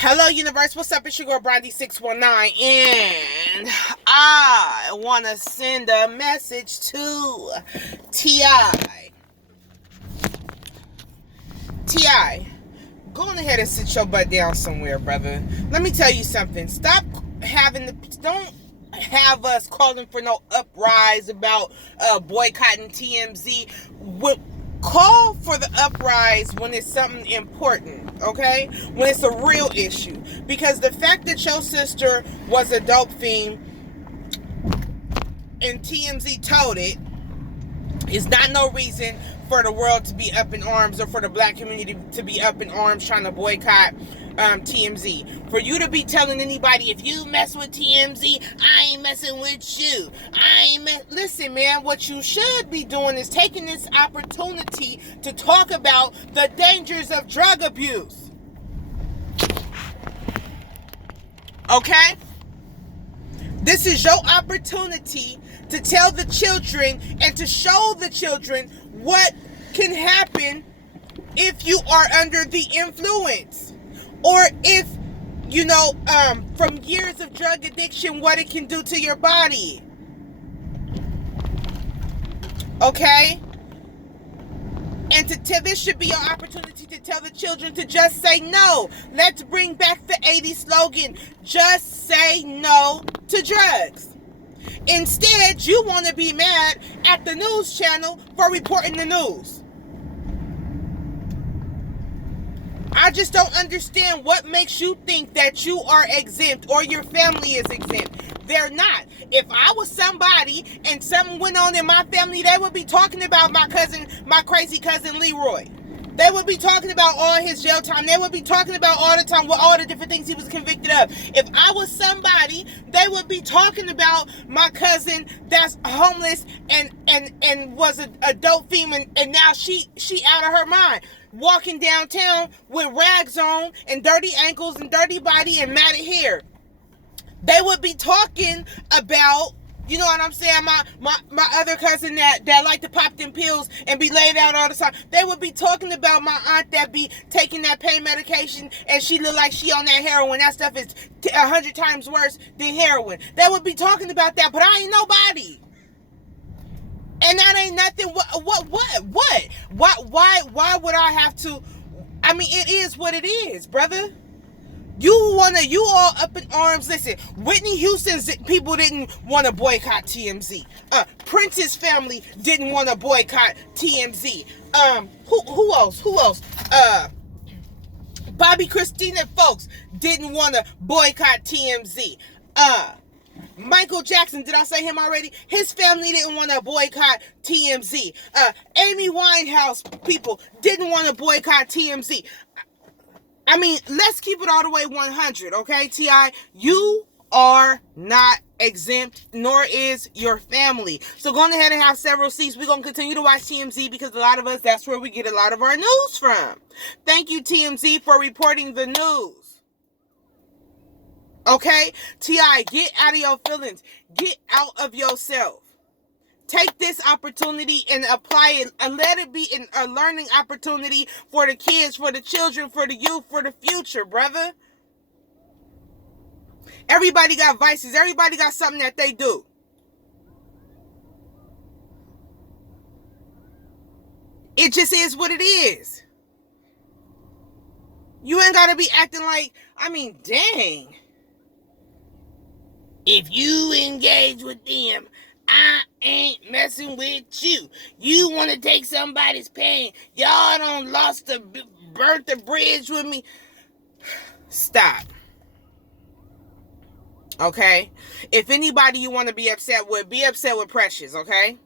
Hello, universe. What's up? It's your girl, Brandy619, and I want to send a message to T.I. T.I., go on ahead and sit your butt down somewhere, brother. Let me tell you something. Don't have us calling for no uprise about boycotting TMZ. Call for the uprise when it's something important, okay? When it's a real issue. Because the fact that your sister was a dope fiend and TMZ told it is not no reason for the world to be up in arms or for the black community to be up in arms trying to boycott TMZ. For you to be telling anybody, if you mess with TMZ, I ain't messing with you. Listen, man, what you should be doing is taking this opportunity to talk about the dangers of drug abuse. Okay? This is your opportunity to tell the children and to show the children what can happen if you are under the influence. Or if, from years of drug addiction, what it can do to your body. Okay? And this should be your opportunity to tell the children to just say no. Let's bring back the 80s slogan, just say no to drugs. Instead, you want to be mad at the news channel for reporting the news. I just don't understand what makes you think that you are exempt or your family is exempt. They're not. If I was somebody and something went on in my family, they would be talking about my crazy cousin Leroy. They would be talking about all his jail time. They would be talking about all the time what all the different things he was convicted of. If I was somebody, they would be talking about my cousin that's homeless and was a dope female, and now she out of her mind, walking downtown with rags on and dirty ankles and dirty body and matted hair. They would be talking about, you know what I'm saying, my other cousin that like to pop them pills and be laid out all the time. They would be talking about my aunt that be taking that pain medication and she look like she on that heroin. That stuff is 100 times worse than heroin. They would be talking about that, but I ain't nobody. And that ain't nothing. What? Why would I have to? I mean, it is what it is, brother. You all up in arms. Listen, Whitney Houston's people didn't want to boycott TMZ. Prince's family didn't want to boycott TMZ. Who else? Bobby Christina folks didn't want to boycott TMZ. Michael Jackson, did I say him already? His family didn't want to boycott TMZ. Amy Winehouse people didn't want to boycott TMZ. I mean, let's keep it all the way 100, okay, T.I.? You are not exempt, nor is your family. So go on ahead and have several seats. We're going to continue to watch TMZ because a lot of us, that's where we get a lot of our news from. Thank you, TMZ, for reporting the news. Okay? T.I., get out of your feelings. Get out of yourself. Take this opportunity and apply it and let it be a learning opportunity for the kids, for the children, for the youth, for the future, brother. Everybody got vices. Everybody got something that they do. It just is what it is. You ain't got to be acting like, dang. If you engage with them, I ain't messing with you. You want to take somebody's pain. Y'all done burnt the bridge with me. Stop. Okay? If anybody you want to be upset with Precious, okay?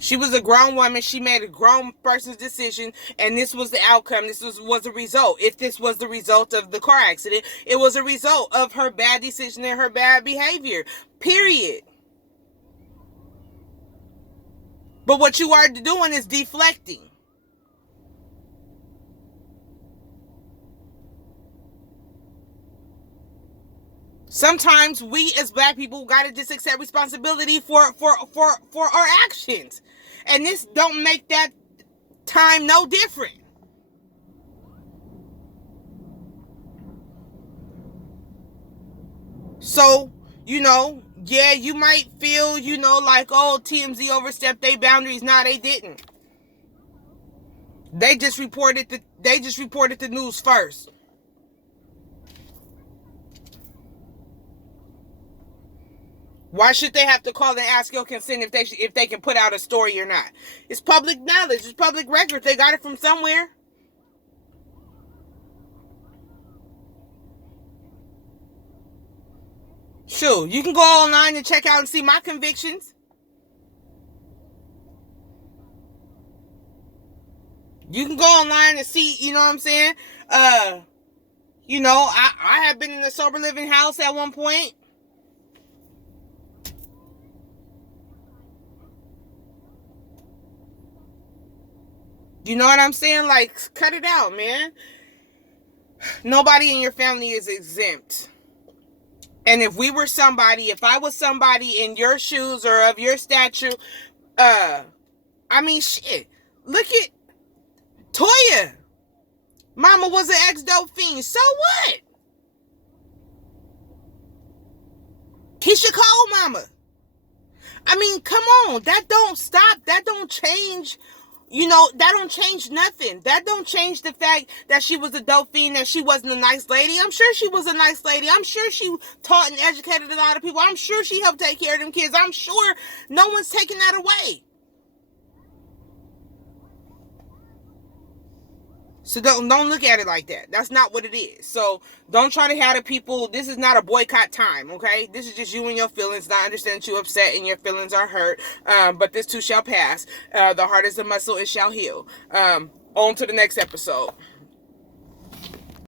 She was a grown woman. She made a grown person's decision, and this was the outcome. This was a result. If this was the result of the car accident, it was a result of her bad decision and her bad behavior. Period. But what you are doing is deflecting. Sometimes we as black people gotta just accept responsibility for our actions. And this don't make that time no different. So, yeah, you might feel, like, oh, TMZ overstepped their boundaries. Nah, they didn't. They just reported the news first. Why should they have to call and ask your consent if they can put out a story or not? It's public knowledge. It's public record. They got it from somewhere. Sure, you can go online and check out and see my convictions. You can go online and see, you know what I'm saying? I have been in a sober living house at one point. You know what I'm saying? Like, cut it out, man. Nobody in your family is exempt. And if I was somebody in your shoes or of your stature, shit. Look at Toya. Mama was an ex-dope fiend. So what? Keisha Cole mama. Come on. That don't stop. That don't change. That don't change nothing. That don't change the fact that she was a dope fiend, that she wasn't a nice lady. I'm sure she was a nice lady. I'm sure she taught and educated a lot of people. I'm sure she helped take care of them kids. I'm sure no one's taking that away. So don't look at it like that. That's not what it is. So don't try to have the people. This is not a boycott time, okay? This is just you and your feelings. I understand that you're upset and your feelings are hurt, but this too shall pass. The heart is a muscle; it shall heal. On to the next episode.